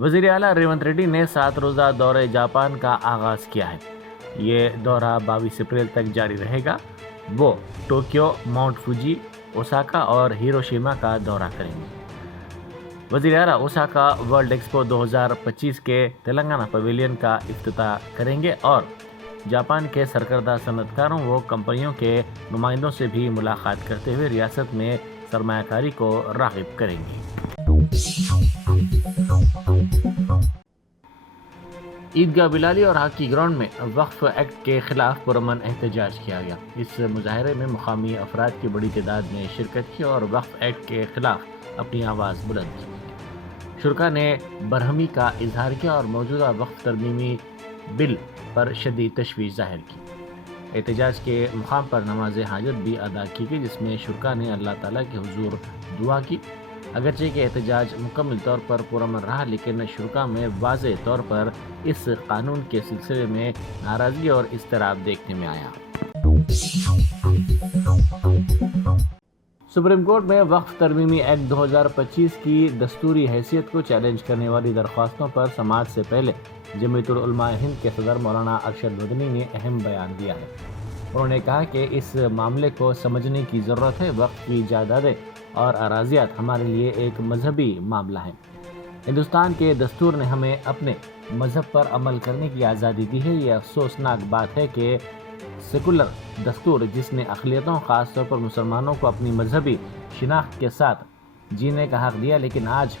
वज़ीर आला रेवंत रेड्डी ने 7 रोज़ा दौरे जापान का आगाज़ किया है। ये दौरा 22 अप्रैल तक जारी रहेगा। वो टोक्यो, माउंट फूजी, ओसाका और हिरोशिमा का दौरा करेंगे। वज़ीर आला ओसाका वर्ल्ड एक्सपो 2025 के तेलंगाना पवेलियन का इफ्तिताह करेंगे और जापान के सरकर्दा सनतकारों व कंपनियों के नुमाइंदों से भी मुलाकात करते हुए रियासत में सरमायाकारी को राग़िब करेंगी। ईदगाह बिलाली और हॉकी ग्राउंड में वक्फ एक्ट के खिलाफ पुरअमन एहतजाज किया गया। इस मुजाहरे में मुकामी अफराद की बड़ी तादाद ने शिरकत की और वक्फ एक्ट के खिलाफ अपनी आवाज़ बुलंद की। शुरका ने बरहमी का इजहार किया और मौजूदा वक्फ तरमीमी बिल पर शदीद तशवीश जाहिर की। एहतजाज के मुकाम पर नमाज हाजत भी अदा की गई, जिसमें शुरका ने अल्लाह ताला के हुजूर दुआ की। अगरचे कि एहतजाज मुकम्मल तौर पर पुरअमन रहा, लेकिन शुरका में वाज़ेह तौर पर इस कानून के सिलसिले में नाराज़गी और इज़्तिराब देखने में आया। सुप्रीम कोर्ट में वक्फ तरमीमी एक्ट 2025 की दस्तूरी हैसियत को चैलेंज करने वाली दरख्वास्तों पर समाअत से पहले जमीयतुल उलमा हिंद के सदर मौलाना अरशद मदनी ने अहम बयान दिया है। उन्होंने कहा कि इस मामले को समझने की ज़रूरत है। वक्फ की जायदादें और अराज़ियात हमारे लिए एक मजहबी मामला है। हिंदुस्तान के दस्तूर ने हमें अपने मज़हब पर अमल करने की आज़ादी दी है। ये अफसोसनाक बात है कि सेकुलर दस्तूर, जिसने अक़लियतों ख़ास तौर पर मुसलमानों को अपनी मजहबी शिनाख्त के साथ जीने का हक़ दिया, लेकिन आज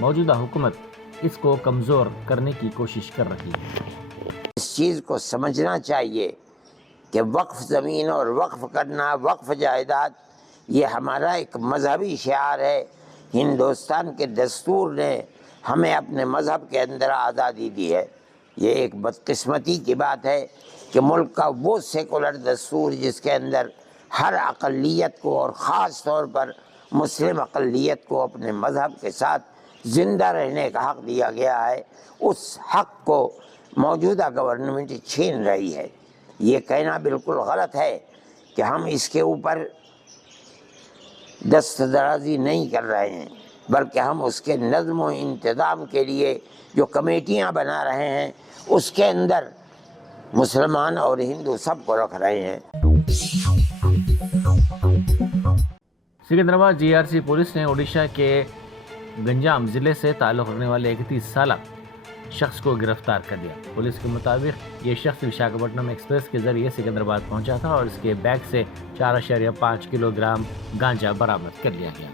मौजूदा हुकूमत इसको कमज़ोर करने की कोशिश कर रही है। इस चीज़ को समझना चाहिए कि वक्फ ज़मीन और वक्फ करना, वक्फ जायदाद, ये हमारा एक मजहबी शिआर है। हिंदुस्तान के दस्तूर ने हमें अपने मज़हब के अंदर आज़ादी दी है। ये एक बदकिस्मती की बात है कि मुल्क का वो सेकुलर दस्तूर जिसके अंदर हर अक़लियत को और ख़ास तौर पर मुस्लिम अक़लियत को अपने मज़हब के साथ ज़िंदा रहने का हक़ दिया गया है, उस हक़ को मौजूदा गवर्नमेंट छीन रही है। ये कहना बिल्कुल गलत है कि हम इसके ऊपर दस्तदराजी नहीं कर रहे हैं, बल्कि हम उसके नज़्म व इंतज़ाम के लिए जो कमेटियाँ बना रहे हैं उसके अंदर मुसलमान और हिंदू सबको रख रहे हैं। सिकंदराबाद जीआरसी पुलिस ने ओडिशा के गंजाम ज़िले से ताल्लुक़ रखने वाले 31 साला शख्स को गिरफ्तार कर दिया। पुलिस के मुताबिक ये शख्स विशाखापट्टनम एक्सप्रेस के जरिए सिकंदराबाद पहुंचा था और इसके बैग से 4.5 किलोग्राम गांजा बरामद कर लिया गया।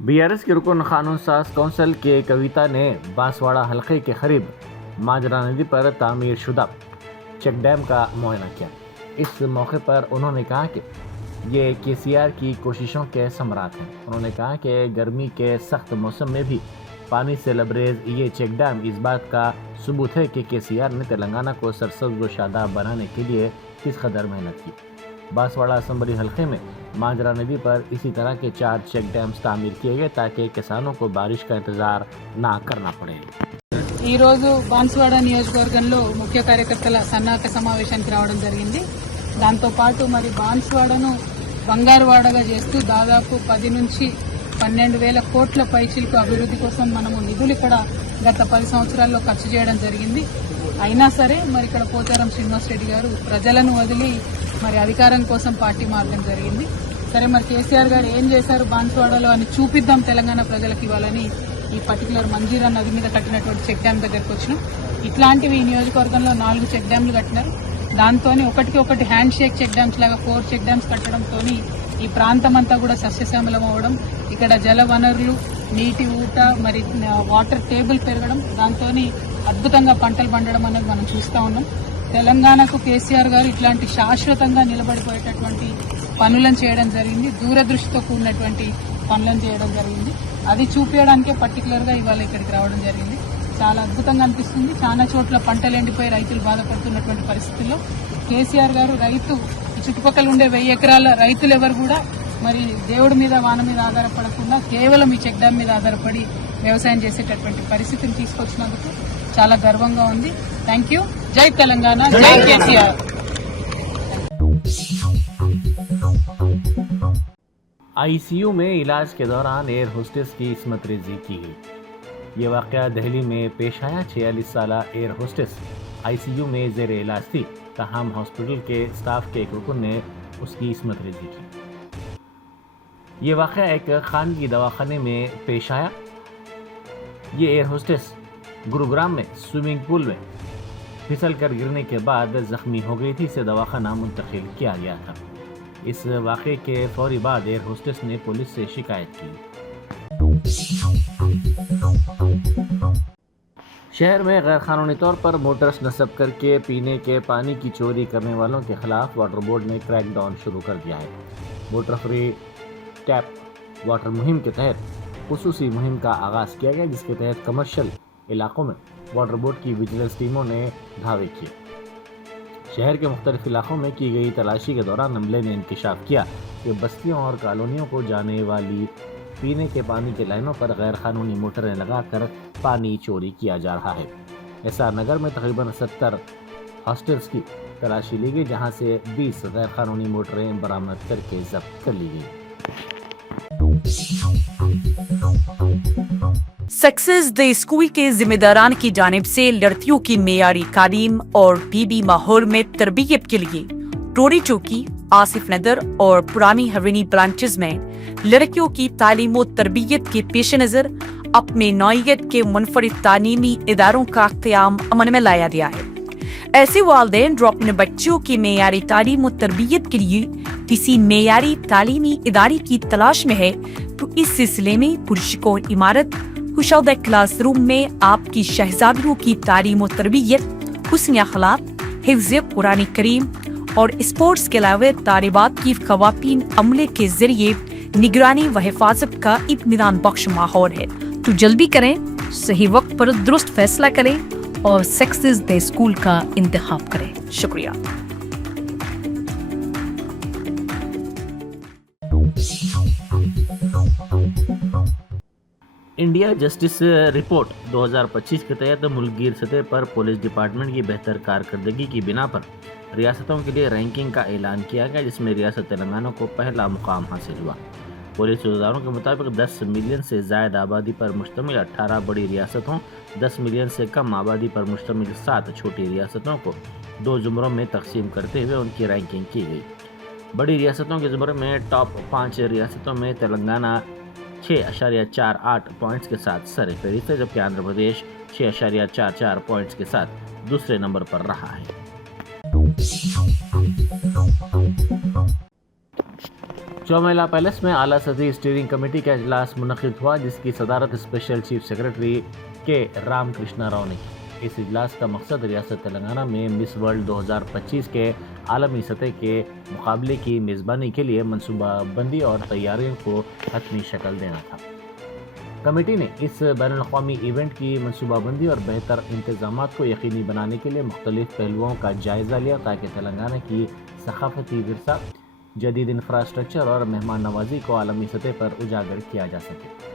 बीआरएस के रुकन कानून साज कौंसिल के कविता ने बांसवाड़ा हल्के के करीब माजरा नदी पर तामीर शुदा चेक डैम का मुआयना किया। इस मौके पर उन्होंने कहा कि ये केसीआर की कोशिशों के समरात हैं। उन्होंने कहा कि गर्मी के सख्त मौसम में भी पानी से लबरेज ये चेक डैम इस बात का सबूत है कि केसीआर ने तेलंगाना को सरसब्ज व शादाब बनाने के लिए किस कदर मेहनत की। बांसवाड़ा असम्बली हल्के में मांजरा नदी पर इसी तरह के 4 चेक डैम्स तामीर किए गए ताकि किसानों को बारिश का इंतजार ना करना पड़े। ఈ రోజు బాన్స్వాడ నియోజకవర్గంలో ముఖ్య కార్యకర్తల సన్నాహక సమావేశానికి రావడం జరిగింది. దాంతో పాటు మరి బాన్స్వాడను బంగారువాడగా చేస్తూ దాదాపు 10 నుంచి 12,000 కోట్ల పైచిలకు అభివృద్ధి కోసం మనము నిధులు ఇక్కడ గత 10 సంవత్సరాల్లో ఖర్చు చేయడం జరిగింది. అయినా సరే మరి ఇక్కడ పోచారం శ్రీనివాస్ రెడ్డి గారు ప్రజలను వదిలి మరి అధికారం కోసం పార్టీ మారడం జరిగింది. సరే మరి కేసీఆర్ గారు ఏం చేశారు బాన్స్వాడలో అని చూపిద్దాం తెలంగాణ ప్రజలకు ఇవ్వాలని ఈ పర్టికులర్ మంజీరా నది మీద కట్టినటువంటి చెక్ డ్యామ్ దగ్గరకు వచ్చినాం. ఇట్లాంటివి ఈ నియోజకవర్గంలో 4 చెక్ డ్యామ్లు కట్టినారు. దాంతోనే ఒకటికి ఒకటి హ్యాండ్ షేక్ చెక్ డ్యామ్స్ లాగా 4 చెక్ డ్యామ్స్ కట్టడంతో ఈ ప్రాంతం అంతా కూడా సస్యశ్యామలం అవ్వడం, ఇక్కడ జల వనరులు, నీటి ఊట, మరి వాటర్ టేబుల్ పెరగడం, దాంతో అద్భుతంగా పంటలు పండడం అనేది మనం చూస్తూ ఉన్నాం. తెలంగాణకు కేసీఆర్ గారు ఇట్లాంటి శాశ్వతంగా నిలబడిపోయేటటువంటి పనులను చేయడం జరిగింది. దూరదృష్టితో కూడినటువంటి పనులను చేయడం జరిగింది. అది చూపించడానికే పర్టికులర్గా ఇవాళ ఇక్కడికి రావడం జరిగింది. చాలా అద్భుతంగా అనిపిస్తుంది. చాలా చోట్ల పంటలు ఎండిపోయి రైతులు బాధపడుతున్నటువంటి పరిస్థితుల్లో కేసీఆర్ గారు రైతు ఈ చుట్టుపక్కల ఉండే 1000 ఎకరాల రైతులు ఎవరు కూడా మరి దేవుడి మీద వాన మీద ఆధారపడకుండా కేవలం ఈ చెక్ డ్యామ్ మీద ఆధారపడి వ్యవసాయం చేసేటటువంటి పరిస్థితిని తీసుకొచ్చినందుకు చాలా గర్వంగా ఉంది. Thank you. జై తెలంగాణ, జై కేసీఆర్. ICU में इलाज के दौरान एयर होस्टेस की इस्मत रेजी की गई। ये वाक़या दिल्ली में पेश आया। 46 साला एयर होस्टेस ICU में ज़ेर इलाज थी, ताहम हॉस्पिटल के स्टाफ के एक रुकन ने उसकी इस्मत रेजी की। ये वाक़या एक खानगी दवाखाने में पेश आया। ये एयर होस्टेस गुरुग्राम में स्विमिंग पूल में फिसल कर गिरने के बाद ज़ख्मी हो गई थी। इसे दवाखाना मुंतकिल किया गया था। इस वाक़े के फौरी बाद एयर होस्टेस ने पुलिस से शिकायत की। शहर में गैर कानूनी तौर पर मोटर्स नस्ब करके पीने के पानी की चोरी करने वालों के खिलाफ वाटर बोर्ड ने क्रैकडाउन शुरू कर दिया है। मोटर फ्री टैप वाटर मुहिम के तहत खुसूसी मुहिम का आगाज़ किया गया, जिसके तहत कमर्शियल इलाकों में वाटर बोर्ड की विजिलेंस टीमों ने धावे किए। शहर के मुख्तलिफ इलाकों में की गई तलाशी के दौरान अमले ने इंकशाफ किया कि बस्तियों और कॉलोनियों को जाने वाली पीने के पानी की लाइनों पर गैर कानूनी मोटरें लगाकर पानी चोरी किया जा रहा है। एसआर नगर में तकरीबन 70 हॉस्टल्स की तलाशी ली गई, जहां से 20 गैर कानूनी मोटरें बरामद करके जब्त कर ली गई। सक्सेस डे स्कूल के जिम्मेदारान की जानिब से लड़कियों की मेयारी तालीम और पीबी माहौल में तरबियत के लिए टोरी चौकी, आसिफ नगर और पुरानी हवेली ब्रांचेस में लड़कियों की तालीम और तरबियत के पेश नज़र अपने नौइयत के मुनफरिद तालीमी इदारों का क़याम अमल में लाया गया है। ऐसे वालिदैन जो अपने बच्चों की मेयारी तालीम और तरबियत के लिए किसी मेयारी तालीमी इदारे की तलाश में है, तो इस सिलसिले में पुरस्कार इमारत खुशौदा क्लासरूम में आपकी शहजादियों की तालीम और तरबियत, हुस्न अखलाक, हिफ्ज़ कुरान करीम और स्पोर्ट्स के अलावा तालिबात की ख़वातीन अमले के जरिए निगरानी व हिफाजत का इत्मीनान बख्श माहौल है। तो जल्दी करें, सही वक्त पर दुरुस्त फैसला करें और सक्सेस डे स्कूल का इंतखाब करें। शुक्रिया। इंडिया जस्टिस रिपोर्ट 2025 के तहत मुल्कगीर सतह पर पुलिस डिपार्टमेंट की बेहतर कारकर्दगी की बिना पर रियासतों के लिए रैंकिंग का ऐलान किया गया, जिसमें रियासत तेलंगाना को पहला मुकाम हासिल हुआ। पुलिस इदारों के मुताबिक 10 मिलियन से ज़ायद आबादी पर मुश्तमिल 18 बड़ी रियासतों, 10 मिलियन से कम आबादी पर मुश्तमिल 7 छोटी रियासतों को 2 ज़ुमरों में तकसीम करते हुए उनकी रैंकिंग की गई। बड़ी रियासतों के ज़ुमरे में टॉप 5 रियासतों में तेलंगाना 6.48 पॉइंट्स के साथ सर फहरिस्त है, जबकि आंध्र प्रदेश 6.44 पॉइंट्स के साथ दूसरे नंबर पर रहा है। चौमेला पैलेस में आला सदी स्टीयरिंग कमेटी का इजलास मुनक़िद हुआ, जिसकी सदारत स्पेशल चीफ सेक्रेटरी के रामकृष्णा राव ने की। इस इजलास का मकसद रियासत तेलंगाना में मिस वर्ल्ड 2025 के आलमी सतह के मुकाबले की मेज़बानी के लिए मनसूबाबंदी और तैयारियों को हतमी शक्ल देना था। कमेटी ने इस बैनुल-अक़वामी इवेंट की मनसूबाबंदी और बेहतर इंतजामात को यकीनी बनाने के लिए मुख्तलिफ पहलुओं का जायज़ा लिया, ताकि तेलंगाना की सकाफती विरसा, जदीद इंफ्रास्ट्रक्चर और मेहमान नवाजी को आलमी सतह पर उजागर किया जा सके।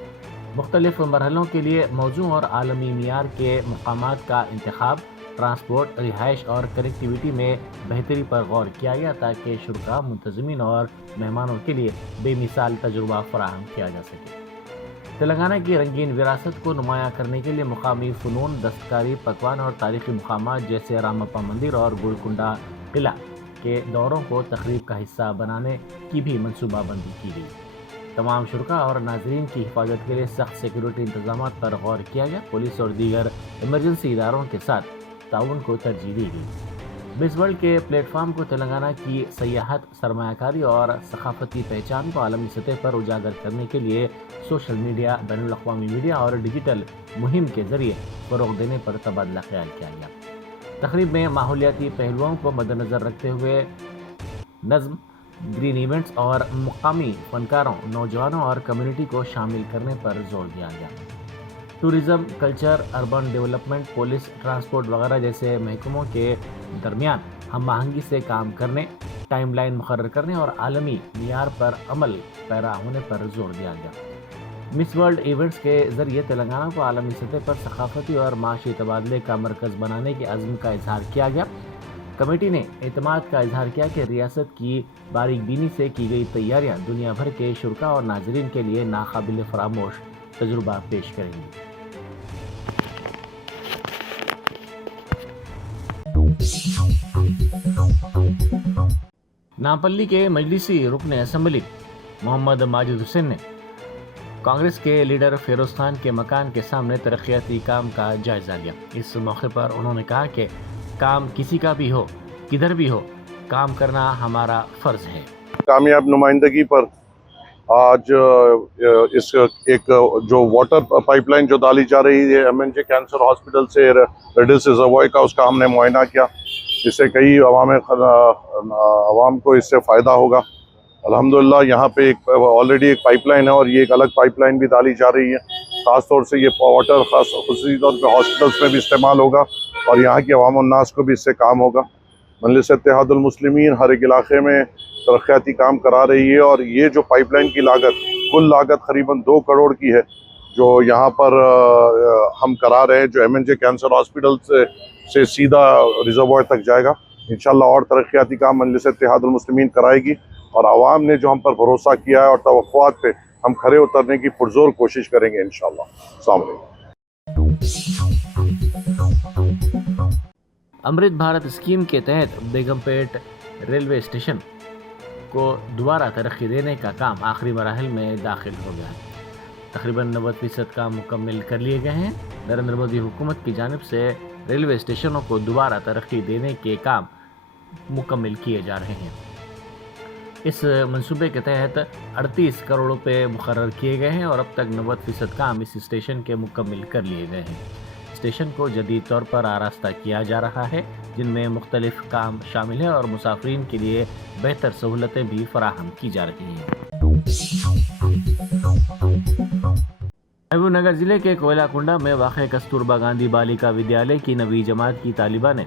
मुख्तलिफ मरहलों के लिए मौजू और आलमी मियार के मकामात का इंतखाब, ट्रांसपोर्ट, रिहाइश और कनेक्टिविटी में बेहतरी पर गौर किया गया, ताकि शुरका, मुंतज़मीन और मेहमानों के लिए बेमिसाल तजुर्बा फराहम किया जा सके। तेलंगाना की रंगीन विरासत को नुमायाँ करने के लिए मुकामी फ़नून, दस्तकारी, पकवान और तारीख़ी मकामात जैसे रामप्पा मंदिर और गोलकुंडा किला के दौरों को तक़रीब का हिस्सा बनाने की भी मनसूबाबंदी की गई। तमाम शुरका और नाज़रीन की हिफाजत के लिए सख्त सिक्योरिटी इंतजामात पर गौर किया गया। पुलिस और दीगर इमरजेंसी इदारों के साथ ताउन को तरजीह दी गई। मिस वर्ल्ड के प्लेटफार्म को तेलंगाना की सयाहत, सरमायाकारी और सकाफती पहचान को आलमी सतह पर उजागर करने के लिए सोशल मीडिया, बैनुल-अक़वामी मीडिया और डिजिटल मुहिम के ज़रिए फ़रोग़ देने पर तबादला ख्याल किया गया। तक़रीब में माहौलियाती पहलुओं को मद्देनज़र रखते हुए नज़्म, ग्रीन इवेंट्स और मुकामी फ़नकारों, नौजवानों और कम्युनिटी को शामिल करने पर जोर दिया गया। Tourism, culture, urban development, police, transport वगैरह जैसे महकमों के दरमियान हम आहंगी से काम करने, टाइमलाइन मुकर्रर करने और आलमी मियार पर अमल पैरा होने पर जोर दिया गया। मिस वर्ल्ड इवेंट्स के ज़रिए तेलंगाना को आलमी सतह पर सकाफती और माशी तबादले का मरकज़ बनाने के अज़्म का इजहार किया गया। कमेटी ने एतमाद का इजहार किया कि रियासत की बारीक बीनी से की गई तैयारियां दुनिया भर के शुरा और नाजरीन के लिए नाकाबिल फरामोश तजुर्बा पेश करेंगी। नापल्ली के मजलिसी रुकन असम्बली मोहम्मद माजिद हुसैन ने कांग्रेस के लीडर फिरोज खान के मकान के सामने तरक्याती काम का जायजा लिया। इस मौके पर उन्होंने कहा कि काम किसी का भी हो, किधर भी हो, काम करना हमारा फर्ज है। कामयाब नुमाइंदगी पर आज इस एक जो वाटर पाइपलाइन जो डाली जा रही है MNJ कैंसर हॉस्पिटल से रेडिस रिजर्वॉयर का, उसका हमने मुआयना किया। इससे कई अवाम को इससे फ़ायदा होगा। अल्हम्दुलिल्लाह यहाँ पे एक ऑलरेडी एक पाइपलाइन है और ये एक अलग पाइपलाइन भी डाली जा रही है। ख़ास तौर से ये वाटर ख़ुसूसी तौर पे हॉस्पिटल्स में भी इस्तेमाल होगा और यहाँ की अवाम उन्नास को भी इससे काम होगा। मजलिस इत्तेहादुल मुस्लिमीन हर एक इलाके में तरक्याती काम करा रही है और ये जो पाइपलाइन की लागत, कुल लागत करीबन 2 करोड़ की है जो यहाँ पर हम करा रहे हैं, जो MNJ कैंसर हॉस्पिटल से सीधा रिजर्वॉयर तक जाएगा। इंशाल्लाह और तरक्याती काम मजलिस इत्तेहादुल मुस्लिमीन कराएगी और आवाम ने जो हम पर भरोसा किया है और तवक्कुआत पे हम खरे उतरने की पुरजोर कोशिश करेंगे इंशाल्लाह। अस्सलाम वालेकुम। अमृत भारत स्कीम के तहत बेगमपेट रेलवे स्टेशन को दोबारा तरक्की देने का काम आखिरी मराहल में दाखिल हो गया है। तकरीबन 90% काम मुकम्मल कर लिए गए हैं। नरेंद्र मोदी हुकूमत की जानिब से रेलवे स्टेशनों को दोबारा तरक्की देने के काम मुकम्मल किए जा रहे हैं। इस मंसूबे के तहत 38 करोड़ रुपए मुकर्रर किए गए हैं और अब तक 90% काम इस स्टेशन के मुकम्मल कर लिए गए हैं। स्टेशन को जदीद तौर पर आरास्ता किया जा रहा है, जिनमें मुख्तलिफ काम शामिल हैं और मुसाफिरीन के लिए बेहतर सहूलतें भी फराहम की जा रही हैं। महबूबनगर ज़िले के कोयलाकुंडा में वाक़ कस्तूरबा गांधी बालिका विद्यालय की 9वीं जमात की तालिबा ने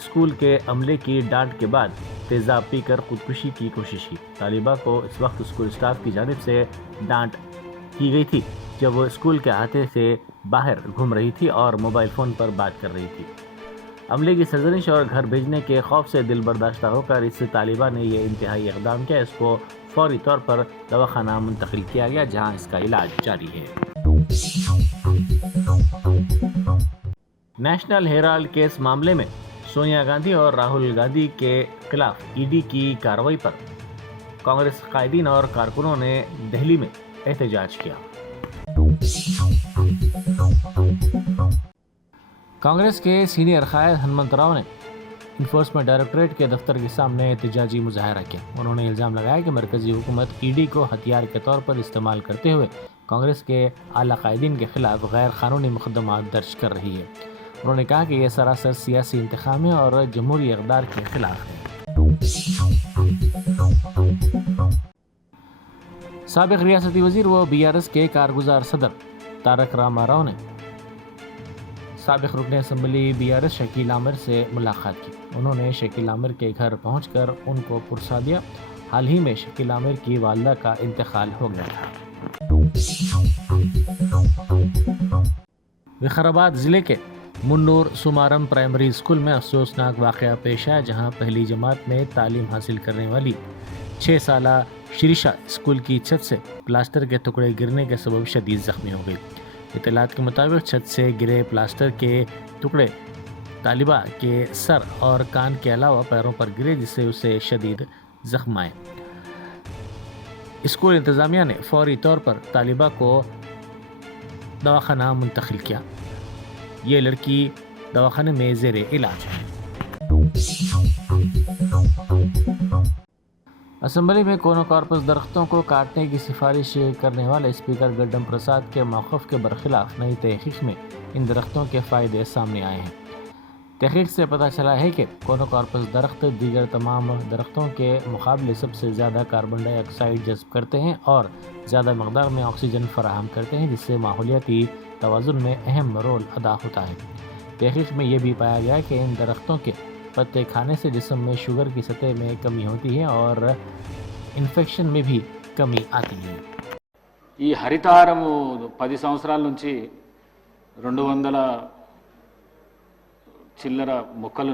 स्कूल के अमले की डांट के बाद तेज़ाब पीकर खुदकुशी की कोशिश की। तालिबा को इस वक्त स्कूल स्टाफ की जानिब से डांट की गई थी जब वो स्कूल के अहाते से बाहर घूम रही थी और मोबाइल फ़ोन पर बात कर रही थी। अमले की सरजनिश और घर भेजने के खौफ से दिल बर्दाश्ता होकर इस तालिबा ने यह इंतहाई इक़दाम किया। इसको फौरी तौर पर दवाखाना मुंतकिल किया गया जहाँ इसका इलाज जारी है। नेशनल हेराल्ड केस मामले में सोनिया गांधी और राहुल गांधी के खिलाफ ED की कार्रवाई पर कांग्रेस कायदीन और कारकुनों ने दिल्ली में एहतजाज किया। कांग्रेस के सीनियर कायद हनुमंतराव ने इन्फोर्समेंट डायरेक्टरेट के दफ्तर के सामने एहतजाजी मुजाहरा किया। उन्होंने इल्ज़ाम लगाया कि मरकजी हुकूमत ED को हथियार के तौर पर इस्तेमाल करते हुए कांग्रेस के आला कायदीन के खिलाफ गैर कानूनी मुकदमा दर्ज कर रही है। उन्होंने कहा कि यह सरासर सियासी इंतखाम है और जमहूरी इक़दार के खिलाफ है। साबिक़ रियासती वज़ीर व BRS के कारगुजार सदर तारक रामा राव ने साबिक़ रुकन असम्बली BRS शकील आमिर से मुलाकात की। उन्होंने शकील आमिर के घर पहुंचकर उनको पुरसा दिया। हाल ही में शकील आमिर की वालदा का इंतकाल हो गया था। विकाराबाद ज़िले के मुन्नूर सुमारम प्राइमरी स्कूल में अफसोसनाक वाक़या पेश आया, जहां पहली जमात में तालीम हासिल करने वाली 6 साला शिरीषा स्कूल की छत से प्लास्टर के टुकड़े गिरने के सबब शदीद ज़ख्मी हो गई। इत्तलात के मुताबिक छत से गिरे प्लास्टर के टुकड़े तालिबा के सर और कान के अलावा पैरों पर गिरे, जिससे उसे शदीद ज़ख्म आए। स्कूल इंतज़ामिया ने फौरी तौर पर तालिबा को दवाखाना मुंतकिल किया। ये लड़की दवाखाने में ज़ेरे इलाज है। असम्बली में कोनो कॉर्पस दरख्तों को काटने की सिफारिश करने वाले स्पीकर गड्डम प्रसाद के मौक़िफ़ के बरखिलाफ नई तहक़ीक़ में इन दरख्तों के फ़ायदे सामने आए हैं। तहक़ीक़ से पता चला है कि कोनो कॉर्पस दरख्त दीगर तमाम दरख्तों के मुकाबले सबसे ज़्यादा कार्बन डाइऑक्साइड जज़्ब करते हैं और ज़्यादा मक़दार में ऑक्सीजन फराहम करते हैं, जिससे माहौलियाती तवाज़ुन में अहम रोल अदा होता है। तहक़ीक़ में यह भी पाया गया कि इन दरख्तों के पत्ते खाने से जिस्म में शुगर की सतह में कमी होती है और इन्फेक्शन में भी कमी आती है। ఈ హరితహారము 10 సంవత్సరాల నుంచి 200 చిల్లర మొక్కలు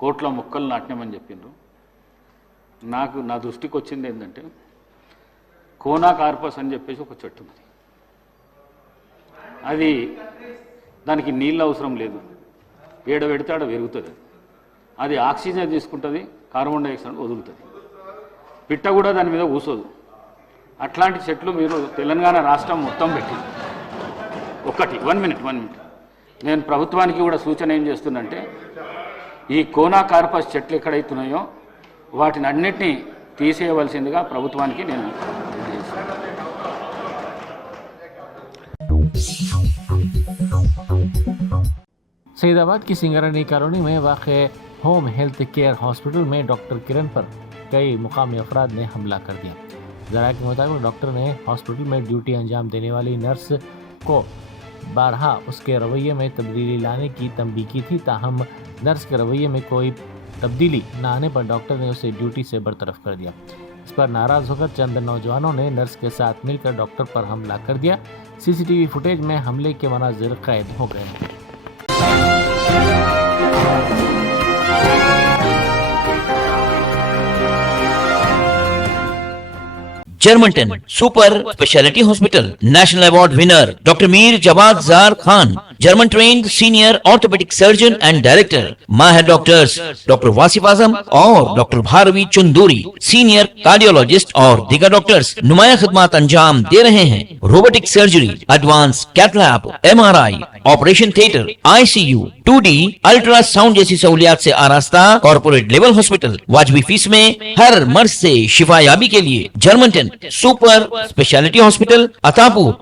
కోట్ల మొక్కలు నాటినామని చెప్పిండ్రు. నా దృష్టికి వచ్చింది ఏంటంటే కోనా కార్పస్ అని చెప్పేసి ఒక చెట్టు ఉంది. అది దానికి నీళ్ళు అవసరం లేదు, ఏడ పెడితే ఆడ పెరుగుతుంది. అది ఆక్సిజన్ తీసుకుంటుంది, కార్బన్ డైఆక్సైడ్ వదులుతుంది. పిట్ట కూడా దాని మీద కూసోదు. అట్లాంటి చెట్లు మీరు తెలంగాణ రాష్ట్రం మొత్తం పెట్టింది. ఒకటి 1 మినిట్ నేను ప్రభుత్వానికి కూడా సూచన ఏం చేస్తున్నంటే ఈ కోనా కార్పస్ చెట్లు ఎక్కడైతున్నాయో వాటిని అన్నిటినీ తీసేయవలసిందిగా ప్రభుత్వానికి నేను నిర్ణయిస్తున్నాను. सईदाबाद की सिंगरनी कॉलोनी में वाक़े होम हेल्थ केयर हॉस्पिटल में डॉक्टर किरण पर कई मुकामी अफराद ने हमला कर दिया। ज़रा के मुताबिक डॉक्टर ने हॉस्पिटल में ड्यूटी अंजाम देने वाली नर्स को बारहा उसके रवैये में तब्दीली लाने की तंबीह की थी, ताहम नर्स के रवैये में कोई तब्दीली न आने पर डॉक्टर ने उसे ड्यूटी से बरतरफ कर दिया। इस पर नाराज़ होकर चंद नौजवानों ने नर्स के साथ मिलकर डॉक्टर पर हमला कर दिया। सीसीटीवी फुटेज में हमले के मनाजिर कैद हो गए हैं। जर्मनटन super speciality hospital national award winner doctor Mir Jawad Jar Khan, German trained senior orthopedic surgeon and director, माहिर डॉक्टर्स डॉक्टर वासिफ आजम और doctor Bharvi Chanduri, senior cardiologist और दीगर डॉक्टर्स नुमाया खिदमत अंजाम दे रहे हैं। Robotic surgery, advance cath lab, MRI, operation theatre, ICU, 2D ultrasound जैसी सहूलियात से आरास्ता कॉर्पोरेट लेवल हॉस्पिटल, वाजबी फीस में हर मर्ज से शिफायाबी के लिए Germanton super speciality hospital, Attapur,